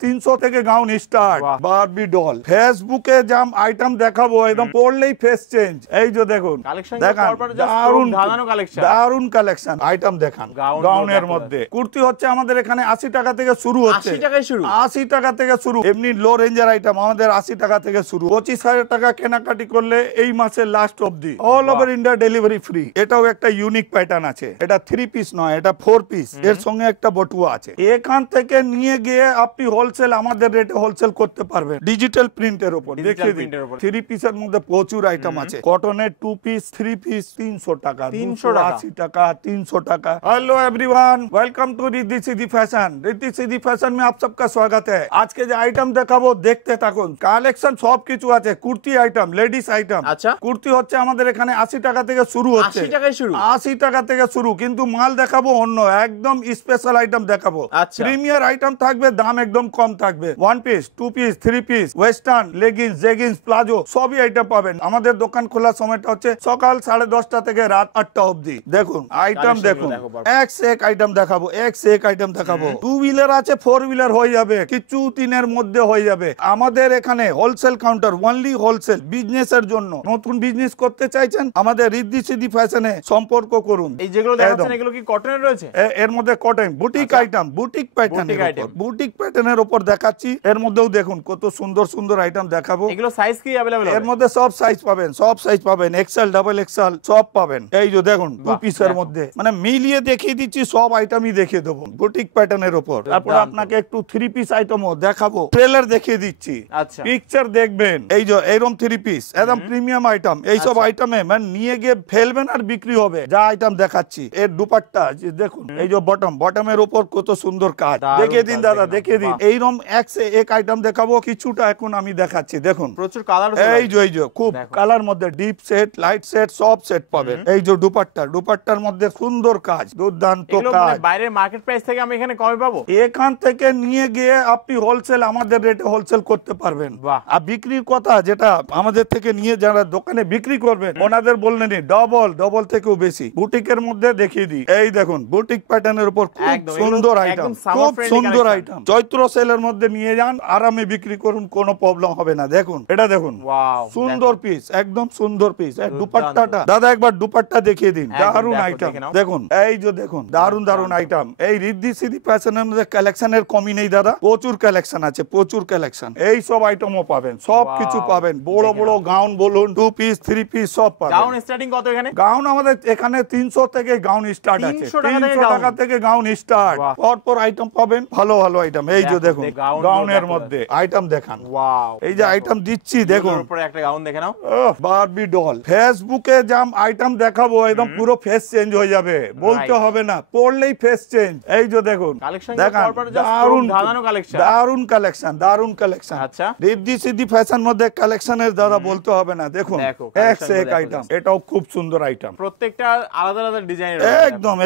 300 থেকে gown start. Barbie doll ফেসবুকে জাম item দেখাবো, একদম পড়লেই ফেস চেঞ্জ। এই যে দেখুন, দারুন কালেকশন আইটেম দেখান। গাউনের মধ্যে কুর্তি হচ্ছে আমাদের এখানে 80 টাকা থেকে শুরু হচ্ছে। 80 টাকা থেকে শুরু। এমনি লো রেঞ্জের আইটেম আমাদের 80 টাকা থেকে শুরু। 25,000 টাকা কেনাকাটি করলে এই মাসের লাস্ট অবধি all over India delivery free. এটাও একটা ইউনিক প্যাটার্ন আছে। এটা 3 পিস নয়, এটা 4 পিস। এর সঙ্গে একটা বটুয়া আছে। এখান থেকে নিয়ে গিয়ে আপনি হোলসেল আমাদের রেটে হোলসেল করতে পারবেন। ডিজিটাল প্রিন্টের উপর দেখিয়ে দিন। 3 পিসের মধ্যে প্রচুর আইটেম আছে। কটনের 2 পিস 3 পিস 300 টাকা, 280 টাকা, 300 টাকা। Hello everyone, welcome to Riddhi Siddhi Fashion. Riddhi Siddhi Fashion में आप सबका स्वागत है। आज के जो आइटम দেখাবো দেখতে থাকুন। কালেকশন সব কিছু আছে। Kurti item, ladies item. আচ্ছা, কুর্তি হচ্ছে আমাদের এখানে 80 টাকা থেকে শুরু হচ্ছে। 80 টাকায় শুরু। 80 টাকা থেকে শুরু, কিন্তু মাল দেখাবো অন্য একদম স্পেশাল আইটেম দেখাবো। প্রিমিয়ার আইটেম থাকবে, দাম একদম কম থাকবে। 1 piece 2 piece 3 piece western leggings jeggings palazzo সবই আইটেম পাবেন। আমাদের দোকান খোলার সময়টা হচ্ছে সকাল 10:30 থেকে রাত 8টা অবধি। দেখুন আইটেম দেখুন, এক সে এক আইটেম দেখাবো, এক সে এক আইটেম দেখাবো। 2 হুইলার আছে, 4 হুইলার হয়ে যাবে, কিছু দিনের মধ্যে হয়ে যাবে। আমাদের এখানে হোলসেল কাউন্টার, অনলি হোলসেল বিজনেসের জন্য। নতুন বিজনেস করতে চাইছেন আমাদের রিদ্ধি সিদ্ধি ফ্যাশনে সম্পর্ক করুন। এই যেগুলো দেখাচ্ছেন এগুলো কি কটনের রয়েছে? এর মধ্যে কটন বুটিক আইটেম, বুটিক প্যাটার্নের উপর, বুটিক প্যাটার্নের উপর দেখাচ্ছি। এর মধ্যেও দেখুন কত সুন্দর সুন্দর আইটেম দেখাবো। এগুলো সাইজ কি अवेलेबल হবে? এর মধ্যে সব সাইজ পাবেন, সব সাইজ পাবেন, এক্সেল ডাবল এক্সেল সব পাবেন। এই যে দেখুন 2 পিসের মধ্যে মানে মিলিয়ে দেখিয়ে দিচ্ছি, সব আইটেমই দেখিয়ে দেবো বুটিক প্যাটার্নের উপর। তারপর আপনাকে একটু 3 পিস আইটেমও দেখাবো, ট্রেলার দেখিয়ে দিচ্ছি। আচ্ছা, পিকচার দেখবেন। এই যে এরকম 3 পিস একদম প্রিমিয়াম আইটেম। এই সব আইটেমে মানে নিয়ে গিয়ে ফেলবেন আর বিক্রি হবে। যা আইটেম দেখাচ্ছি, এর দুপাট্টা দেখুন। এই যে বটমের উপর কত সুন্দর কাজ, দেখিয়ে দিন দাদা, দেখিয়ে দিন। এইরকম এক সে এক আইটেম দেখাবো। কিছুটা এখন আমি দেখাচ্ছি, দেখুন প্রচুর কালার। এই যে খুব কালার মধ্যে ডিপ সেট, লাইট সেট সব সেট পাবেন। এই যে দুপাট্টার মধ্যে সুন্দর কাজ, দুর্দান্ত কাজ। বাইরের মার্কেট প্রাইস থেকে আমি এখানে কমে পাবো। এখান থেকে নিয়ে গিয়ে আপনি হোলসেল আমাদের রেটে হোলসেল করতে পারবেন। আর বিক্রির কথা, যেটা আমাদের থেকে নিয়ে যারা দোকানে বিক্রি করবেন ওনাদের বললেন ডবল থেকেও বেশি। বুটিকের মধ্যে দেখিয়ে দিই। এই দেখুন বুটিক প্যাটার্নের উপর খুব সুন্দর আইটেম, খুব সুন্দর আইটেম। চৈত্র সেলের মধ্যে নিয়ে যান, আরামে বিক্রি করুন, কোনো প্রবলেম হবে না। দেখুন এটা দেখুন, সুন্দর পিস, একদম সুন্দর পিস। দুপাট্টাটা দাদা একবার দুপাট্টা দেখিয়ে দিন। দারুন আইটেম দেখুন। এই যে দেখুন দারুন আইটেম। এই রিদ্ধি সিদ্ধি ফ্যাশনের মধ্যে কালেকশনের কমি নেই দাদা, প্রচুর কালেকশন আছে, প্রচুর কালেকশন। এই সব আইটেমও পাবেন, সব কিছু পাবেন। বড় বড় গাউন বলুন, 2 পিস 3 পিস সব পাবেন। গাউন স্টার্টিং কত এখানে? গাউন আমাদের এখানে 300 থেকে গাউন স্টার্ট আছে। 300 টাকা থেকে গাউন স্টার্ট। পরপর আইটেম পাবেন, ভালো ভালো আইটেম। এই যে দেখুন গাউনের মধ্যে আইটেম দেখান। এই যে আইটেম দিচ্ছি দেখুন। উপরে একটা গাউন দেখে নাও। বারবি ডল ফেসবুকে জাম আইটেম দেখাবো, একদম পুরো ফেস চেঞ্জ হয়ে যাবে, বলতে হবে না, পড়লেই ফেস চেঞ্জ। এই যে দেখুন দেখান, দারুন কালেকশন। আচ্ছা, রিদ্ধি সিদ্ধি ফ্যাশন মধ্যে কালেকশনের দ্বারা বলতে হবে না। দেখুন এক সে এক আইটেম। এটাও খুব সুন্দর আইটেম, প্রত্যেকটা আলাদা আলাদা ডিজাইন।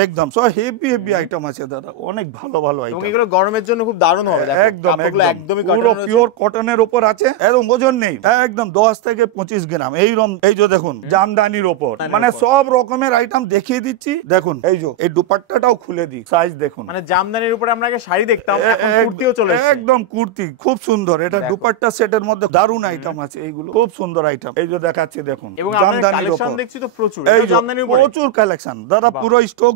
একদম সব হেভি আইটেম আছে দাদা, অনেক ভালো আইটেম। এগুলো গরমের জন্য খুব দারুণ হবে। একদমই পুরো পিওর কটনের উপর আছে, এরকম ওজন নেই, একদম 10 থেকে 25 গ্রাম। এইরকম এই যে দেখুন জামদানির উপর, মানে সব রকমের আইটেম দেখিয়ে দিচ্ছি। দেখুন এই যে এই দুপাট্টাটাও খুলে দিই, সাইজ দেখুন। মানে জামদানির উপরে আমরা আগে শাড়ি দেখতাম, এখন কুর্তিও চলে এসেছে। একদম কুর্তি খুব সুন্দর। এটা দুপাট্টা সেটের মধ্যে দারুন আইটেম আছে, এইগুলো খুব সুন্দর আইটেম। এই যে দেখাচ্ছি দেখুন, জামদানির উপর দেখছি তো প্রচুর। এই জামদানির উপর প্রচুর কালেকশন দাদা, পুরো স্টক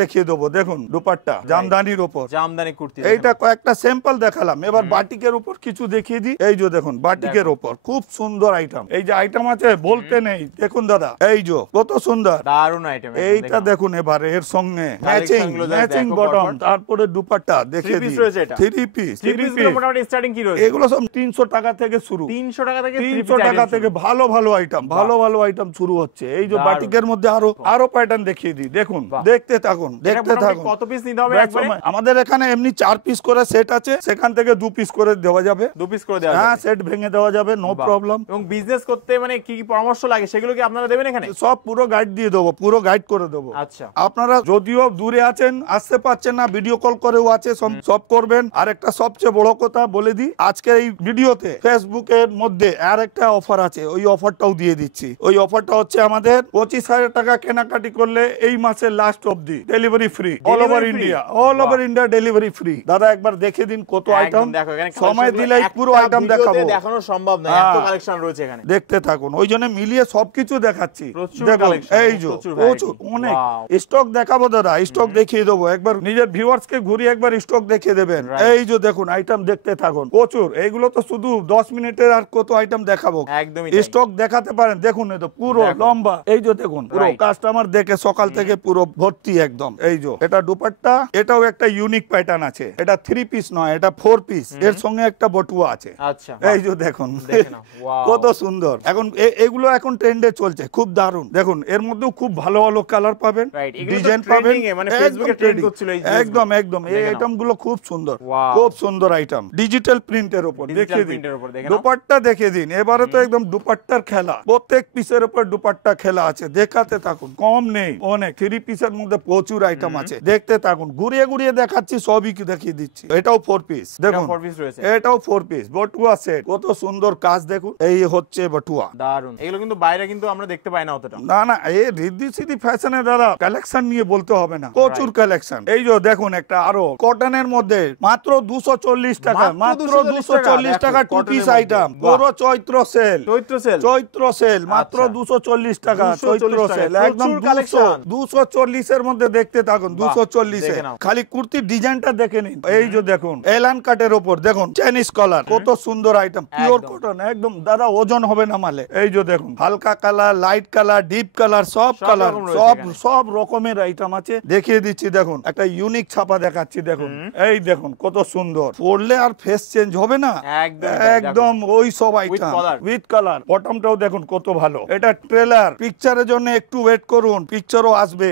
দেখিয়ে দেবো, দেখুন দুপাট্টা জামদানির উপর, জামদানি কুর্তি। এইটা কয়েকটা স্যাম্পল দেখালাম, এবার বাটিকের উপর কিছু দেখিয়ে দিই। এই যে দেখুন বাটিকের উপর খুব সুন্দর আইটেম। এই যে আইটেম আছে বলতে নেই, দেখুন দাদা এই যে কত সুন্দর দারুন আইটেম। এইটা দেখুন এবারে এর সঙ্গে ম্যাচিং বটম, তারপরে দুপাট্টা দেখিয়ে দিই। 3 পিস মোটামুটি স্টার্টিং কি রয়েছে? এগুলো সব 300 টাকা থেকে শুরু। 300 টাকা থেকে ভালো আইটেম শুরু হচ্ছে। এই যে বাটিকের মধ্যে আরো প্যাটার্ন দেখিয়ে দিই। দেখুন দেখতে থাকুন। কত পিস নিতে হবে একবারে? আমাদের এখানে এমনি 4 পিস করে সেট আছে, সেখান থেকে 2 পিস করে দেওয়া যাবে। 2 পিস করে দেওয়া যাবে, হ্যাঁ, সেট ভেঙে দেওয়া যাবে, নো প্রবলেম। এবং বিজনেস করতে মানে কি কি পরামর্শ লাগে সেগুলো কি আপনারা দেবেন এখানে? সব পুরো গাইড দিয়ে দেবো, পুরো গাইড করে দেবো। আচ্ছা, আপনারা যদিও দূরে আছেন, আসতে পারছেন না, ভিডিও কল করেও আছে, সব করবেন। আর একটা সবচেয়ে বড় কথা বলে দিই, আজকে এই ভিডিওতে ফেসবুকের মধ্যে আর একটা অফার আছে, ওই অফারটাও দিয়ে দিচ্ছি। ওই অফারটা হচ্ছে আমাদের 25,000 টাকা কেনাকাটি করলে এই মাসের লাস্ট অবধি delivery free, all over India delivery free. দাদা দাদা একবার দেখে দিন কত আইটেম, দেখো এখানে সময় দিলে পুরো আইটেম দেখাবো, দেখানো সম্ভব নয়, এত কালেকশন রয়েছে এখানে। দেখতে থাকুন, ওই জন্য মিলিয়ে সবকিছু দেখাচ্ছি। দেখুন এই যে প্রচুর অনেক স্টক দেখাবো দাদা, স্টক দেখিয়ে দেবো, একবার নিজের ভিউয়ার্স কে ঘুরিয়ে একবার স্টক দেখিয়ে দেবেন। এই যে দেখুন আইটেম দেখতে থাকুন প্রচুর, এইগুলো তো শুধু 10 মিনিটের আর কত আইটেম দেখাবো, একদমই স্টক দেখাতে পারেন। দেখুন এই তো পুরো লম্বা, এই যে দেখুন পুরো কাস্টমার দেখে সকাল থেকে পুরো ভর্তি একদম। এই যে এটা দুপাট্টা, এটাও একটা ইউনিক প্যাটার্ন আছে, এটা 3 পিস নয়, এটা 4 পিস, এর সঙ্গে একটা বটুয়া আছে। আচ্ছা এই যে দেখুন কত সুন্দর, এখন এগুলো এখন ট্রেন্ডে চলছে, খুব দারুন। দেখুন এর মধ্যেও খুব ভালো ভালো কালার পাবেন, ডিজাইন পাবেন, মানে ফেসবুকে ট্রেন্ড করছিল এই একদম একদম। এই আইটেম গুলো খুব সুন্দর, খুব সুন্দর আইটেম, ডিজিটাল প্রিন্টের উপর। দেখিয়ে দিন দুপাট্টা, দেখে দিন। এবারে তো একদম দুপাট্টার খেলা, প্রত্যেক পিসের উপর দুপাট্টা খেলা আছে, দেখাতে থাকুন, কম নেই অনেক। 3 পিসের মধ্যে প্রচুর আইটেম আছে, দেখতে থাকুন, ঘুরিয়ে ঘুরিয়ে দেখাচ্ছি, সবই দেখিয়ে দিচ্ছি। এটাও 4 পিস, দেখুন এটাও 4 পিস বটুয়া সেট, কত সুন্দর কাজ দেখুন। এই হচ্ছে বটুয়া, দারুন। এগুলো কিন্তু বাইরে কিন্তু আমরা দেখতে পাই না অতটা। না না, এই রিদ্ধি সিদ্ধি ফ্যাশনে দাদা কালেকশন নিয়ে বলতে হবে না, প্রচুর কালেকশন। এই যে দেখুন একটা আরো কটনের মধ্যে মাত্র 240 টাকা, মাত্র 240 টাকা 2 পিস আইটেম, পুরো চৈত্র সেল, চৈত্র সেল, মাত্র 240 টাকা চৈত্র সেল, একদম 240 এর মধ্যে দেখতে থাকুন। 240 এ খালি কুর্তির ডিজাইনটা দেখে নিন। এই যে দেখুন এলান কাটের উপর, দেখুন চাইনিজ কলার, কত সুন্দর আইটেম, পিওর কটন একদম দাদা, ওজন হবে না মালে। এই যে দেখুন হালকা colour, light colour, deep colour, সব কালার, সব রকমের আইটেম আছে, দেখিয়ে দিচ্ছি। দেখুন একটা ইউনিক ছাপা দেখাচ্ছি, দেখুন এই দেখুন কত সুন্দর, পরলে আর ফেস চেঞ্জ হবে না, একদম ওই সব আইটেম উইথ কালার। বটমটাও দেখুন কত ভালো, এটা ট্রেলার, পিকচারের জন্য একটু ওয়েট করুন, পিকচারও আসবে,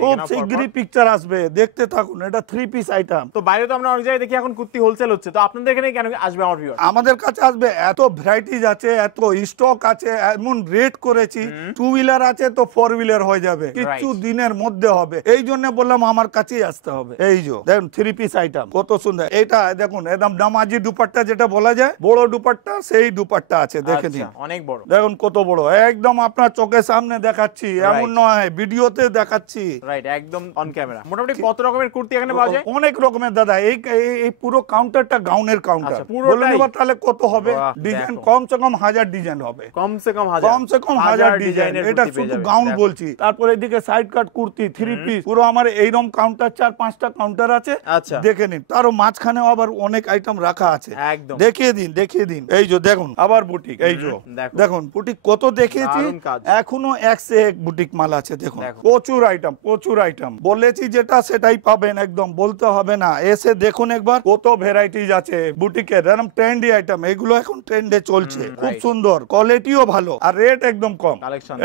খুব শীঘ্রই পিকচার আসবে, দেখতে থাকুন। এটা 3 পিস আইটেম। তো বাইরে তো আমরা অনেক জায়গায় দেখি এখন কুর্তি হোলসেল হচ্ছে, তো আপনাদের এখানে কেন আসবে আমার ভিউয়ার? আমাদের কাছে আসবে, এত ভ্যারাইটিজ আছে, এত স্টক আছে, এমন রেট করেছি, 2 হুইলার আছে তো 4 হুইলার হয়ে যাবে কিছু দিনের মধ্যে হবে, এই জন্য বললাম আমার কাছেই আসতে হবে। এই যে দেখুন 3 পিস আইটেম কত সুন্দর, এটা দেখুন একদম নামাজি দুপাট্টা যেটা বলা যায়, বড় দুপাট্টা, সেই দুপাট্টা আছে, দেখে দিন অনেক বড়, দেখুন কত বড়, একদম আপনার চোখের সামনে দেখাচ্ছি, এমন নয় ভিডিওতে দেখাচ্ছি, রাইট, একদম অন ক্যামেরা। মোটামুটি কত রকমের কুর্তি এখানে পাওয়া যায়? অনেক রকমের দাদা, এই পুরো কাউন্টারটা গাউনের কাউন্টার, বলে নেব তাহলে কত হবে ডিজাইন, কমসে কম 1000 ডিজাইন হবে, কমসে কম 1000 ডিজাইন, এটা শুধু গাউন বলছি। তারপর এদিকে সাইড কাট কুর্তি 3 পিস, পুরো আমার এইরকম কাউন্টার 4-5টা কাউন্টার আছে, দেখে নিন। তারও মাঝখানে আবার অনেক আইটেম রাখা আছে, দেখিয়ে দিন। এই যে দেখুন আবার বুটিক, এই যে দেখুন বুটিক কত দেখিয়েছি, এখনো 1 से 1 বুটিক মাল আছে, দেখুন প্রচুর আইটেম, বলেছি যেটা সেটাই পাবেন, একদম বলতে হবে না, এসে দেখুন একবার কত ভ্যারাইটিজ আছে বুটিকের, এরকম ট্রেন্ডি আইটেম, এগুলো এখন ট্রেন্ডে চলছে, খুব সুন্দর, কোয়ালিটিও ভালো, আর রেট একদম কম।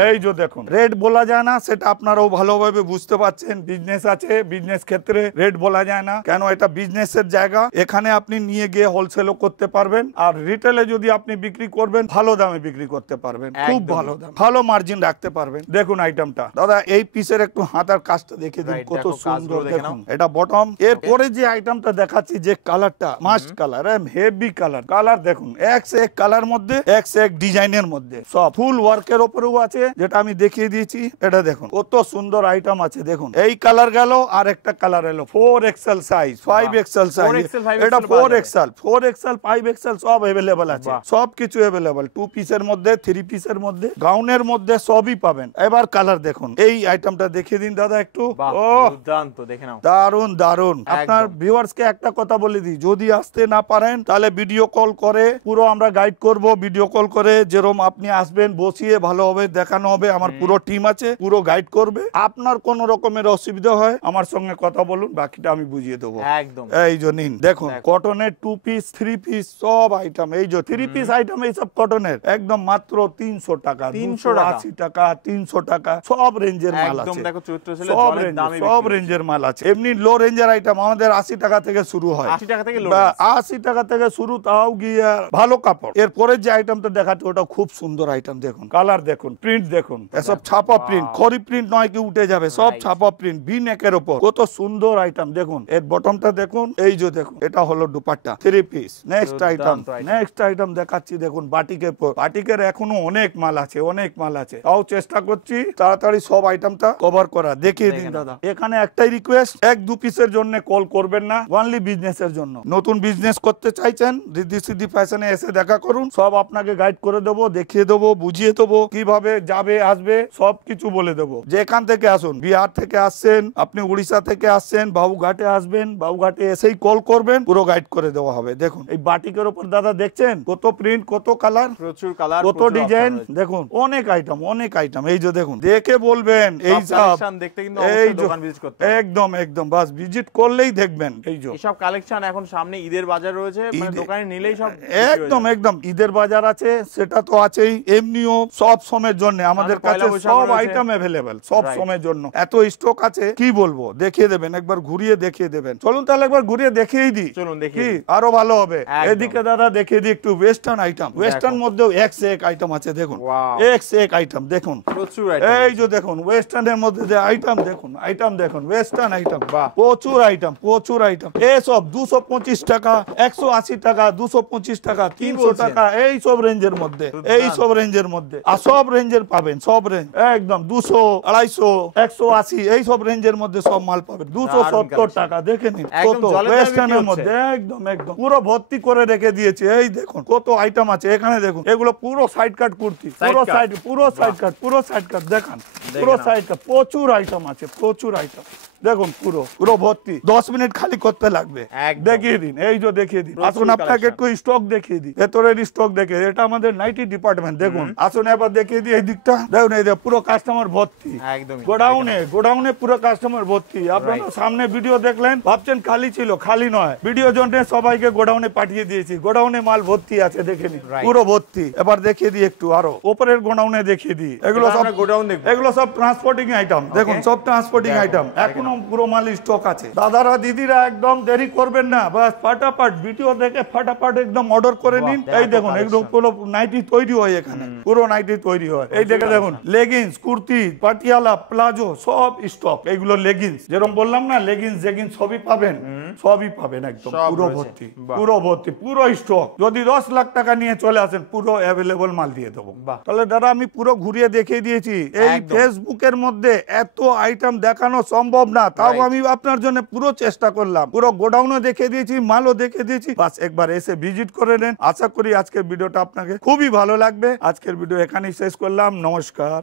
এই যে দেখুন রেট বলা যায় না, সেটা আপনারাও ভালোভাবে বুঝতে পারছেন, বিজনেস আছে, বিজনেস ক্ষেত্রে রেট বলা যায় না, কেন এটা বিজনেসের জায়গা, এখানে আপনি নিয়ে গিয়ে হোলসেলও করতে পারবেন, আর রিটেলে যদি আপনি বিক্রি করবেন ভালো দামে বিক্রি করতে পারবেন, খুব ভালো দাম, ভালো মার্জিন রাখতে পারবেন। দেখুন আইটেমটা দাদা, এই পিসের একটু হাতার কাজটা দেখে দিন, কত সুন্দর, দেখুন এটা বটম। এরপরে যে আইটেমটা দেখাচ্ছি, যে কালারটা মাস্ট কালার, হেভি কালার দেখুন, 1 से 1 কালার মধ্যে, 1 से 1 ডিজাইনের মধ্যে, সব ফুল ওয়ার্কের উপরেও আছে, যেটা আমি দেখিয়ে দিয়েছি। এটা দেখুন কত সুন্দর আইটেম আছে, দেখুন এই কালার গেল, আর একটা কালার এলো 4XL সাইজ, 5XL সাইজ, এটা 4XL 5XL সব अवेलेबल আছে, সব কিছু अवेलेबल, 2 পিসের মধ্যে, 3 পিসের মধ্যে, গাউনের মধ্যে সবই পাবেন। এবার কালার দেখুন, এই আইটেমটা দেখিয়ে দিন দাদা একটু, দুর্দান্ত, দেখে নাও, দারুন। আপনার ভিউয়ার্স কে একটা কথা বলে দিই, যদি আসতে না পারেন তাহলে ভিডিও কল করে পুরো আমরা গাইড করব, ভিডিও কল করে যেরকম আপনি আসবেন, বসিয়ে ভালোভাবে দেখানো হবে, আমার পুরো টিম আছে, পুরো গাইড করবে। আপনার কোন রকমের অসুবিধা হয় আমার সঙ্গে কথা বলুন, বাকিটা আমি বুঝিয়ে দেবো, একদম। এই যে নিন দেখুন কটনের 2 পিস 3 পিস সব আইটেম, এই যে 3 পিস আইটেম, এই সব কটনের, একদম মাত্র 300 টাকা, 280 টাকা, 300 টাকা, সব রেঞ্জের মাল আছে, সব রেঞ্জের মাল আছে। এমনি লো রেঞ্জের আইটেম আমাদের 80 টাকা থেকে শুরু হয়, 80 টাকা থেকে শুরু, তাও গিয়ে ভালো কাপড়। এরপরে যে আইটেমটা দেখাচ্ছে ওটা খুব সুন্দর আইটেম, দেখুন কালার দেখুন, প্রিন্ট দেখুন, এসব ছাপা প্রিন্ট, খড়ি প্রিন্ট নয় কি উঠে যাবে, সব ছাপা প্রিন্ট, ভি নেকের উপর, কত সুন্দর আইটেম দেখুন। এর বটমটা দেখুন, এই যে দেখুন এটা হলো দুপাট্টা 3 পিস। নেক্সট আইটেম দেখাচ্ছি, দেখুন বাটিকের পর, বাটিকের এখনো অনেক মাল আছে, তাও চেষ্টা করছি তাড়াতাড়ি সব আইটেমটা কভার করা, দেখিয়ে দিন দাদা। এখানে একটাই রিকোয়েস্ট, 1-2 পিসের জন্য কল করবেন না, না, অনলি বিজনেসের জন্য। নতুন বিজনেস করতে চাইছেন, রিদ্ধি সিদ্ধি ফ্যাশনে এসে দেখা করুন, সব আপনাকে গাইড করে দেবো, দেখিয়ে দেবো, বুঝিয়ে দেবো, কিভাবে যাবে আসবে সব কিছু বলে দেবো। যে এখান থেকে আসুন, বিহার থেকে আসছেন, আপনি উড়িষ্যা থেকে আসছেন, বাবুঘাটে আসবেন, বাবুঘাটে এসেই কল করবেন, পুরো গাইড করে দেওয়া হবে। দেখুন এই বাটিকের উপর দাদা দেখছেন কত প্রিন্ট, কত কালার, প্রচুর কালার, কত ডিজাইন, দেখুন অনেক আইটেম, অনেক আইটেম। এই যে দেখুন, দেখে বলবেন এই সব দেখতে কিন্তু এই অবশ্যই দোকান ভিজিট করতে হবে। একদম একদম, বাস ভিজিট করলেই দেখবেন। এই যে সব কালেকশন এখন সামনে ঈদের বাজার রয়েছে, মানে দোকানে নিলেই সব একদম একদম ঈদের বাজার আছে, সেটা তো আছেই, এমনিও সব সময়ের জন্য আমাদের কাছে সব আইটেম अवेलेबल, সব সময়ের জন্য এত স্টক আছে কি বলবো। দেখিয়ে দেবেন, একবার ঘুরিয়ে দেখিয়ে দেবেন। চলুন তাহলে একবার ঘুরিয়ে দেখিয়ে দিই, চলুন দেখি কি আরো ভালো হবে। এদিকে দাদা দেখিয়ে দিই একটু ওয়েস্টার্ন আইটেম। ওয়েস্টার্ন মধ্যেও এক সে এক আইটেম আছে, দেখুন এক সে এক আইটেম দেখুন। প্রচুর এই যে দেখুন ওয়েস্টার্নের মধ্যে যে আইটেম দেখুন, আইটেম দেখুন, ওয়েস্টার্ন আইটেম, প্রচুর আইটেম, প্রচুর আইটেম। এসব 225 টাকা, 180 টাকা, 225 টাকা, 300 টাকা, এই সব রেঞ্জের মধ্যে, এই সব রেঞ্জের মধ্যে। আর সব রেঞ্জের পাবেন, সব রেঞ্জ একদম 200, 250, 180 এই সব রেঞ্জের মধ্যে সব মাল পাবেন। 270 টাকা দেখে নিন, কত ওয়েস্টার্নের মধ্যে একদম একদম পুরো ভর্তি করে রেখে দিয়েছে। এই দেখুন কত আইটেম আছে এখানে, দেখুন এগুলো পুরো সাইড কাট কুর্তি, পুরো সাইড, পুরো সাইড কাট, পুরো সাইড কাট দেখান, পুরো সাইড কাট, প্রচুর আইটেম আছে, প্রচুর আইটেম দেখুন, পুরো পুরো ভর্তি। 10 মিনিট খালি করতে লাগবে, দেখিয়ে দিন। এই যে দেখিয়ে দিন, আসুন আপনাকে একটু স্টক দেখিয়ে দিই, ভেতরের স্টক দেখে। এটা আমাদের নাইটি ডিপার্টমেন্ট, দেখুন আসুন এবার দেখিয়ে দিই। এই দিকটা দেখুন, এই পুরো কাস্টমার ভর্তি, গোডাউনে গোডাউনে পুরো কাস্টমার ভর্তি। আপনারা সামনে ভিডিও দেখলেন, ভাবছেন খালি ছিল, খালি নয়, ভিডিও জন্য সবাইকে গোডাউনে পাঠিয়ে দিয়েছি, গোডাউনে মাল ভর্তি আছে, দেখে নিন পুরো ভর্তি। এবার দেখিয়ে দিই একটু আরো উপরের গোডাউনে দেখিয়ে দিই। এগুলো সব গোডাউন, এগুলো সব ট্রান্সপোর্টিং আইটেম, দেখুন সব ট্রান্সপোর্টিং আইটেম, এখনো পুরো মাল স্টক আছে। দাদারা দিদিরা একদম দেরি করবেন না, বাস ফাটাফাট ভিডিও দেখে ফাটাফাট একদম অর্ডার করে নিন। এই দেখুন একদম পুরো নাইটি তৈরি হয় এখানে, পুরো নাইটি তৈরি হয়। এই দেখে দেখুন লেগিংস, কুর্তি, পাটিয়ালা, প্লাজো সব স্টক। এইগুলো লেগিংস, যেরকম বললাম না লেগিংস জেগিংস সবই পাবেন, সবই পাবেন একদম পুরো ভর্তি, পুরো ভর্তি, পুরো স্টক। যদি 10 লাখ টাকা নিয়ে চলে আসেন, পুরো অ্যাভেলেবল মাল দিয়ে দেবো। তাহলে দাদা আমি পুরো ঘুরিয়ে দেখিয়ে দিয়েছি। এই ফেসবুকের মধ্যে এত আইটেম দেখানো সম্ভব না, তাও আমি আপনার জন্য পুরো চেষ্টা করলাম। পুরো গোডাউনও দেখে দিয়েছি, মালও দেখে দিয়েছি, বাস একবার এসে ভিজিট করে নেন। আশা করি আজকের ভিডিওটা আপনাকে খুবই ভালো লাগবে। আজকের ভিডিও এখানেই শেষ করলাম, নমস্কার।